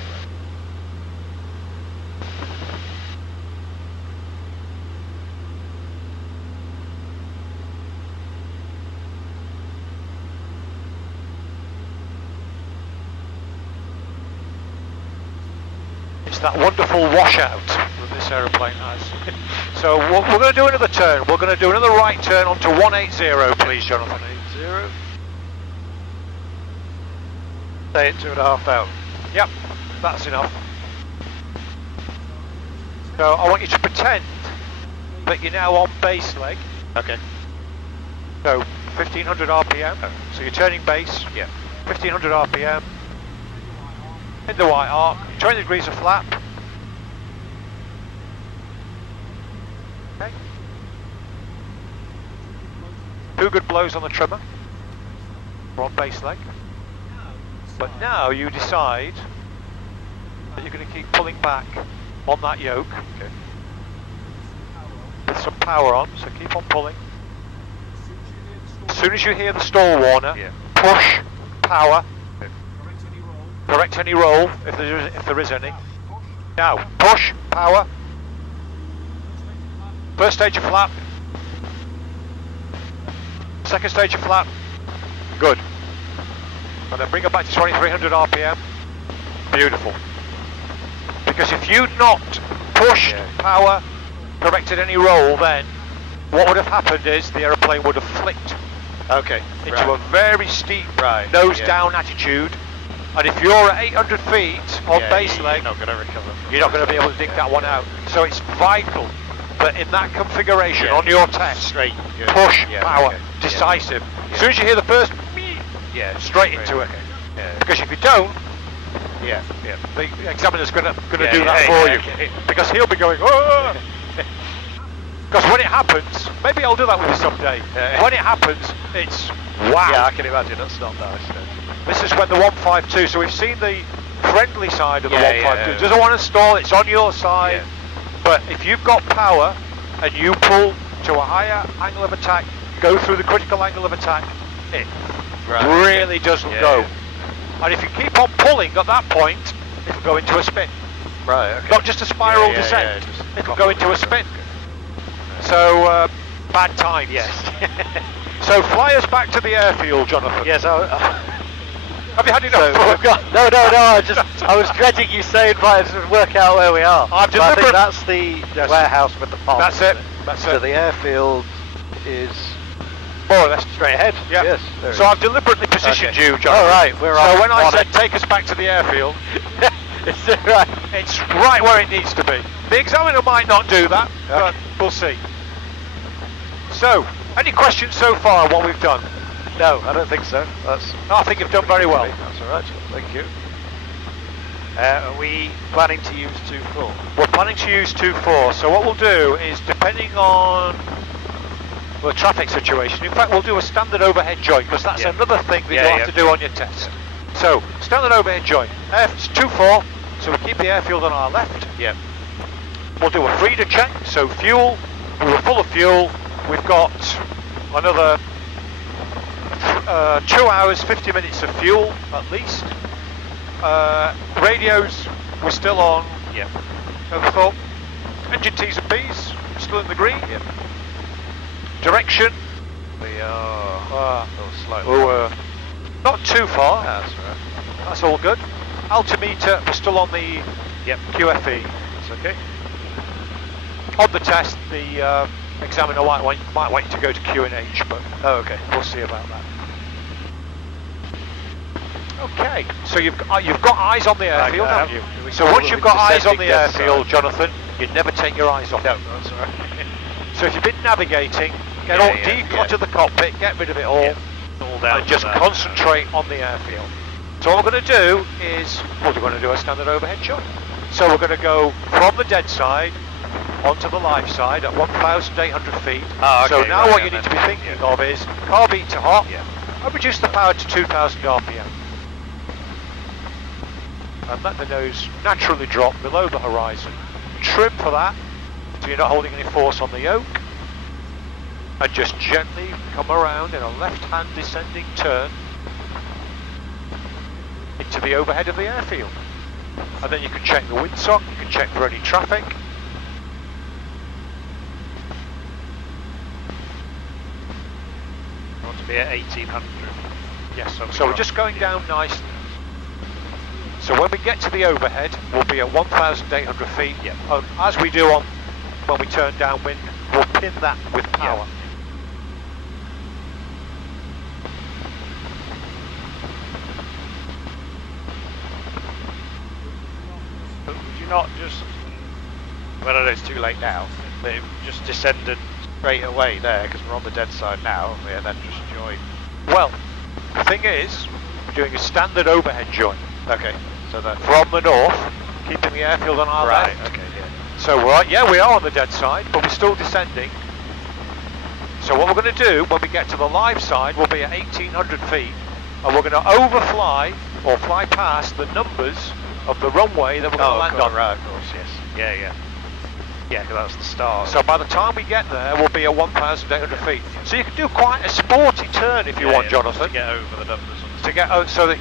It's that wonderful washout that this aeroplane has. So we're going to do another turn. We're going to do another right turn onto 180, please, Jonathan. 180. Stay at 2,500. Yep, that's enough. So I want you to pretend that you're now on base leg. Okay. So 1500 RPM. So you're turning base. Yeah. 1500 RPM. In the white arc. 20 degrees of flap. Okay. 2 good blows on the trimmer. We're on base leg. But now you decide that you're going to keep pulling back on that yoke. Okay. With some power on, so keep on pulling. As soon as you hear the stall warner, push, power, correct any roll if there is any. Now, push, power, first stage of flap, second stage of flap, good. And then bring it back to 2300 RPM, beautiful. Because if you'd not pushed, power, corrected any roll, then what would have happened is the aeroplane would have flicked into a very steep nose down attitude, and if you're at 800 feet on base leg, you're not going to recover. you're not going to be able to dig that one out. So it's vital that in that configuration on your test, push, power, decisive. As soon as you hear the first, straight into it. Because if you don't, the examiner's going to do that for you, because he'll be going, oh! Because when it happens, maybe I'll do that with you someday. When it happens, it's wow. Yeah, I can imagine. That's not nice. This is when the 152, so we've seen the friendly side of the 152. It doesn't want to stall, it's on your side. But if you've got power and you pull to a higher angle of attack, go through the critical angle of attack, it really doesn't go. And if you keep on pulling at that point, it'll go into a spin. Right, okay. Not just a spiral descent, it'll go into a spin. So, bad times. Yes. So fly us back to the airfield, Jonathan. Yes, Have you had enough? No, I was dreading you saying, right, let's work out where we are. I've So I think deliberate- that's the warehouse with the pond. That's it. That's So it. the airfield is More or less straight ahead. Yeah. Yes. there So it I've deliberately positioned you, Jonathan. All right, we're So on. when I on said it. take us back to the airfield, It's right. it's right where it needs to be. The examiner might not do that, but we'll see. So, any questions so far on what we've done? No, I don't think so. I think you've done very well. That's all right. Thank you. Are we planning to use 2-4? We're planning to use 2-4, so what we'll do is, depending on the traffic situation, in fact we'll do a standard overhead joint, because that's another thing that you'll have to do on your test. So, standard overhead joint, it's 2-4, so we keep the airfield on our left. Yep. We'll do a feeder check, so fuel, we were full of fuel, we've got another 2 hours, 50 minutes of fuel at least. Radios, we're still on. Yep. Never thought. Engine T's and P's, still in the green. Yep. Direction, We are a little slow. not too far. That's right. That's all good. Altimeter, we're still on the QFE. That's okay. On the test, the examiner might want you to go to Q&H, but Okay. we'll see about that. Okay, so you've got eyes on the airfield, I haven't have. you? So once you've got eyes on the Descending airfield, dead Jonathan, you never take your eyes off. No, that's all right. So if you've been navigating, Yeah, declutter the cockpit, get rid of it all, All down and to just that. concentrate on the airfield. So what we're going to do is, we're going to do a standard overhead shot. So we're going to go from the dead side onto the live side at 1,800 feet. So now what you need to be thinking of is carb beat to hot, and reduce the power to 2,000 RPM. And let the nose naturally drop below the horizon. Trim for that, so you're not holding any force on the yoke. And just gently come around in a left-hand descending turn into the overhead of the airfield. And then you can check the windsock, you can check for any traffic. I want to be at 1,800. Yes, so we're just going down nicely. So when we get to the overhead, we'll be at 1,800 feet. And as we do on when we turn downwind, we'll pin that with power. But would you not just, well, I know it's too late now, but just descended straight away there, because we're on the dead side now, and then just join? Well, the thing is, we're doing a standard overhead join. Okay, so that... From the north, keeping the airfield on our Right, left. okay, yeah. So we are on the dead side, but we're still descending. So what we're going to do when we get to the live side, we'll be at 1800 feet, and we're going to overfly or fly past the numbers of the runway that we're going to land on. Right, of course, yes. Yeah, yeah. Yeah, because that's the start. So by the time we get there, we'll be at 1,800 feet. So you can do quite a sporty turn if you want, Jonathan. To get over the numbers. To get so that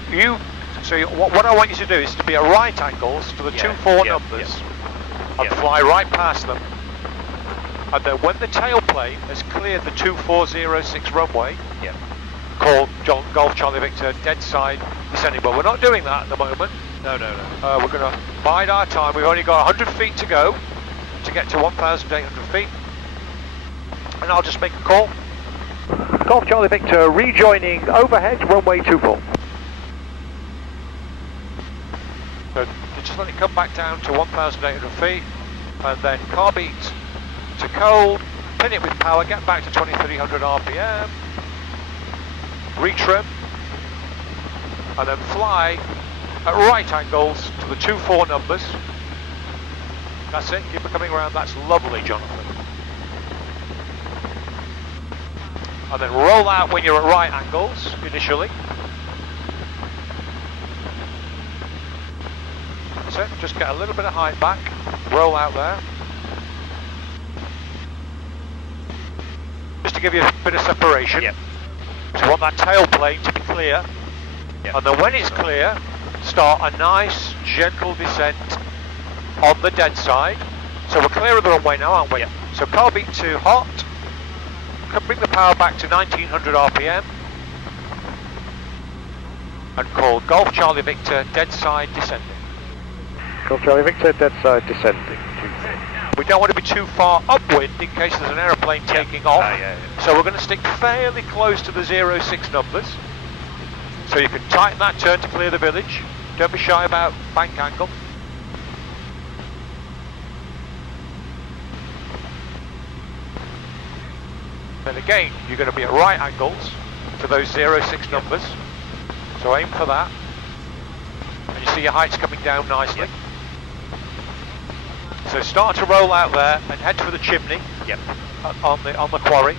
what I want you to do is to be at right angles to the 2-4 numbers and fly right past them. And then when the tailplane has cleared the 2406 runway, called Golf Charlie Victor dead side descending, but we're not doing that at the moment. No. We're going to bide our time. We've only got 100 feet to go to get to 1,800 feet, and I'll just make a call. Golf Charlie Victor rejoining overhead, runway 24. So just let it come back down to 1,800 feet, and then car beat to cold, pin it with power, get back to 2,300 RPM, retrim, and then fly at right angles to the 2-4 numbers. That's it, keep it coming around, that's lovely, Jonathan. And then roll out when you're at right angles, initially. That's it, just get a little bit of height back, roll out there. Just to give you a bit of separation. So you want that tailplane to be clear. And then when it's clear, start a nice, gentle descent on the dead side. So we're clear of the runway now, aren't we? So car beat to hot. Can bring the power back to 1900 RPM. And call Golf Charlie Victor dead side descending. Golf Charlie Victor, dead side descending. We don't want to be too far upwind in case there's an aeroplane taking off. So we're going to stick fairly close to the 06 numbers. So you can tighten that turn to clear the village. Don't be shy about bank angle. Then again, you're going to be at right angles to those 06 numbers. So aim for that. And you see your heights coming down nicely. So start to roll out there and head for the chimney on the quarry.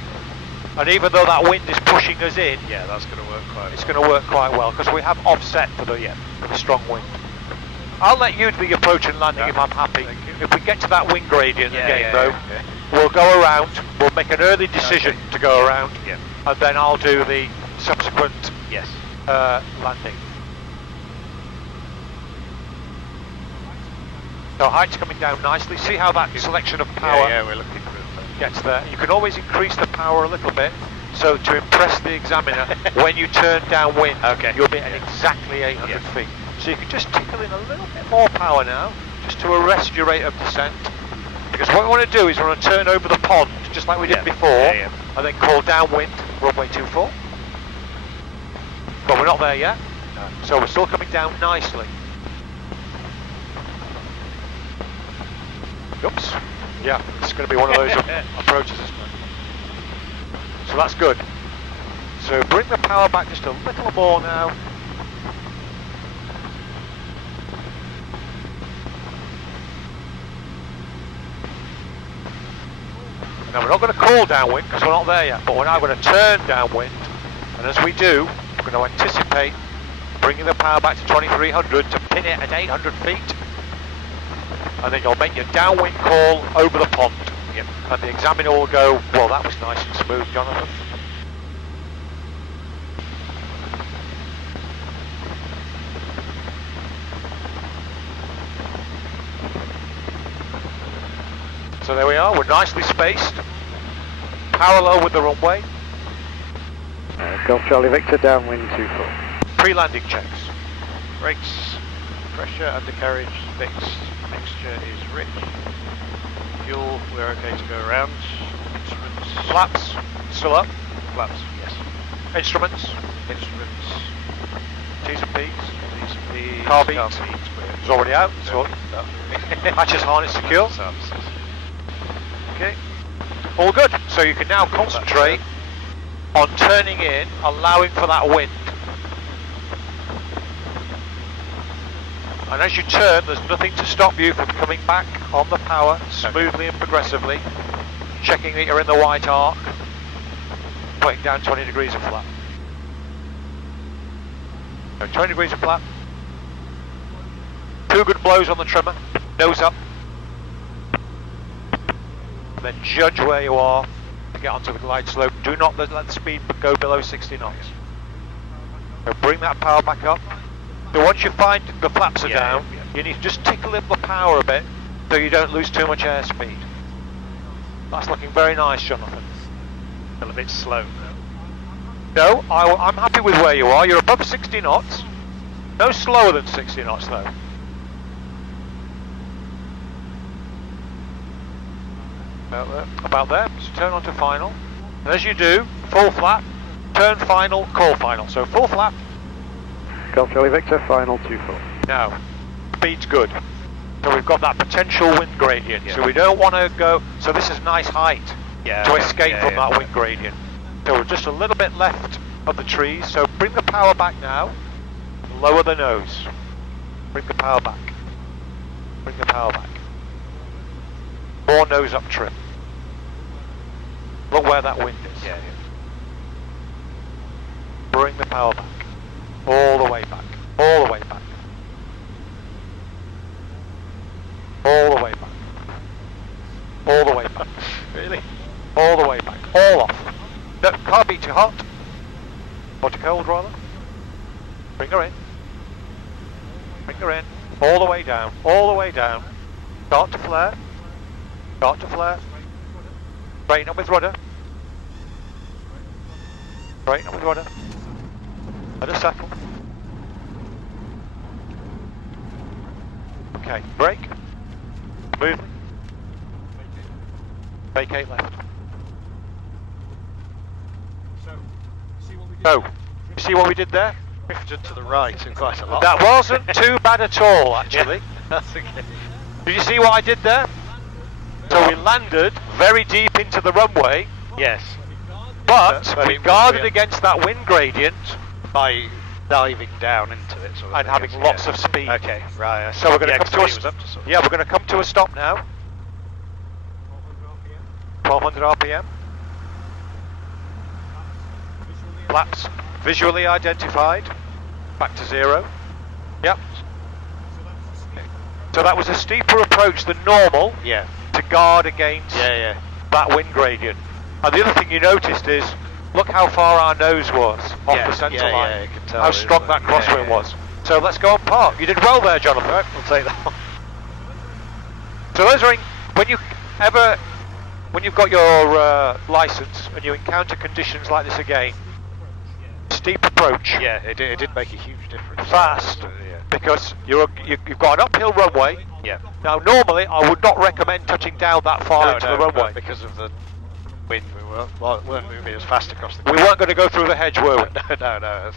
And even though that wind is pushing us in, that's going to work quite it's going to work quite well because we have offset for the strong wind. I'll let you do the approach and landing if I'm happy. If we get to that wind gradient again though, we'll go around, we'll make an early decision to go around, and then I'll do the subsequent landing. So height's coming down nicely. See how that selection of power we're looking for it. gets there. You can always increase the power a little bit, so to impress the examiner, when you turn downwind, you'll be at exactly 800 feet. So you can just tickle in a little bit more power now, just to arrest your rate of descent. Because what we want to do is we want to turn over the pond, just like we did before, and then call downwind, runway 24. But we're not there yet, so we're still coming down nicely. Oops. Yeah, it's going to be one of those approaches, isn't it? So that's good. So bring the power back just a little more now. Now we're not going to call downwind because we're not there yet, but we're now going to turn downwind, and as we do, we're going to anticipate bringing the power back to 2300 to pin it at 800 feet. And then you'll make your downwind call over the pond. And the examiner will go, well, that was nice and smooth, Jonathan. So there we are, we're nicely spaced, parallel with the runway. Golf Charlie Victor, downwind 24. Pre-landing checks. Brakes, pressure, undercarriage, fixed. Mixture is rich. Fuel, we're okay to go around. Instruments. Flaps, still up. Flaps, yes. Instruments. Instruments. T's and P's. T's and P's. Car beat. Brilliant. It's already out. So hatches harness secure. Services. Okay. All good. So you can now concentrate on turning in, allowing for that wind. And as you turn, there's nothing to stop you from coming back on the power smoothly and progressively, checking that you're in the white arc, putting down 20 degrees of flap. So 20 degrees of flap, 2 good blows on the trimmer, nose up, and then judge where you are to get onto the glide slope. Do not let the speed go below 60 knots. So bring that power back up. So once you find the flaps are down, you need to just tickle up the power a bit so you don't lose too much airspeed. That's looking very nice, Jonathan. Still a bit slow. No, I'm happy with where you are. You're above 60 knots. No slower than 60 knots though. About there. So turn onto final. And as you do, full flap, turn final, call final. So full flap. Golf Charlie Victor, final 24. Now, speed's good. So we've got that potential wind gradient. So we don't want to go. So this is nice height to escape from that wind gradient. So we're just a little bit left of the trees. So bring the power back now. Lower the nose. Bring the power back. Bring the power back. More nose up trim. Look where that wind is. Bring the power back. All the way back. All the way back. All the way back. All the way back. Really? All the way back. All off. No, can't be too hot. Or too cold rather. Bring her in. Bring her in. All the way down. All the way down. Start to flare. Start to flare. Straighten up with rudder. Straighten up with rudder. Let her settle. Okay, brake. Smoothly. Vacate left. So, you see what we did there? Drifted to the right and quite a lot. That wasn't too bad at all, actually. That's okay. Did you see what I did there? So we landed very deep into the runway. Yes. But we guarded we- against that wind gradient By diving down into it, sort of and thing, having yes, lots yeah. of speed. Okay, right. So we're going to come to a was up to sort of- yeah, we're going to come to a stop now. 1200 RPM. Flaps visually identified. Back to 0. Yep. So that was a steeper approach than normal Yeah. to guard against Yeah. that wind gradient. And the other thing you noticed is, look how far our nose was off the centre line. Yeah, you can tell how it was strong like- that crosswind yeah. was. So let's go and park. You did well there, Jonathan. Right, we'll take that one. So those are when you've got your license and you encounter conditions like this again, steep approach, Yeah, it did make a huge difference. fast, Yeah. because you've got an uphill runway. Yeah. Now normally I would not recommend touching down that far into the but runway. because of the wind, we weren't moving as fast across the. We weren't going to go through the hedge, were we? No. That's,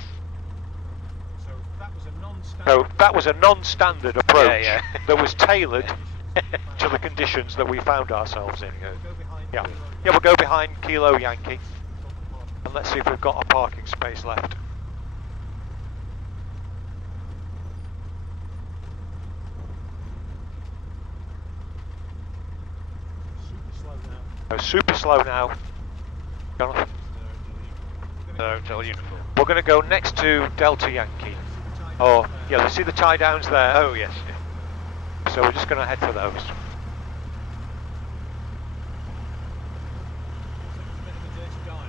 So that was a non-standard approach Yeah. that was tailored to the conditions that we found ourselves in. Yeah, we'll go behind Kilo Yankee and let's see if we've got a parking space left. So super slow now, Jonathan. Hotel uniform. We're going to go next to Delta Yankee. Oh, yeah, you see the tie downs there? Oh yes. So we're just going to head for those.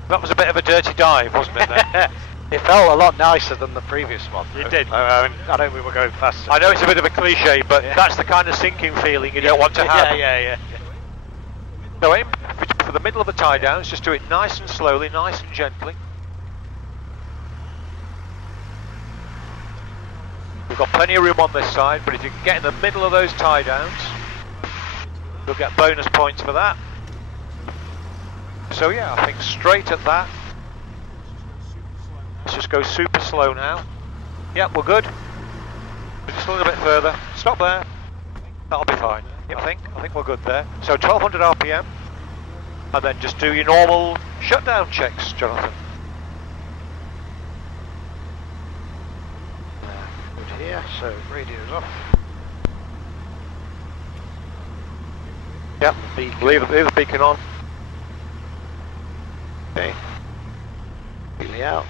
That was a bit of a dirty dive, wasn't it then? It felt a lot nicer than the previous one. It did. I know we were going faster. I know it's a bit of a cliche, but Yeah. that's the kind of sinking feeling you don't want to have. Yeah. So aim for the middle of the tie downs, just do it nice and slowly, nice and gently. We've got plenty of room on this side, but if you can get in the middle of those tie downs, you'll get bonus points for that. So yeah, I think straight at that. Let's just go super slow now. Yep, we're good. Just a little bit further. Stop there. That'll be fine. Yep, I think we're good there. So 1200 RPM, and then just do your normal shutdown checks, Jonathan. clear, so radio's off. Yep, leave the beacon on. Okay. Completely out.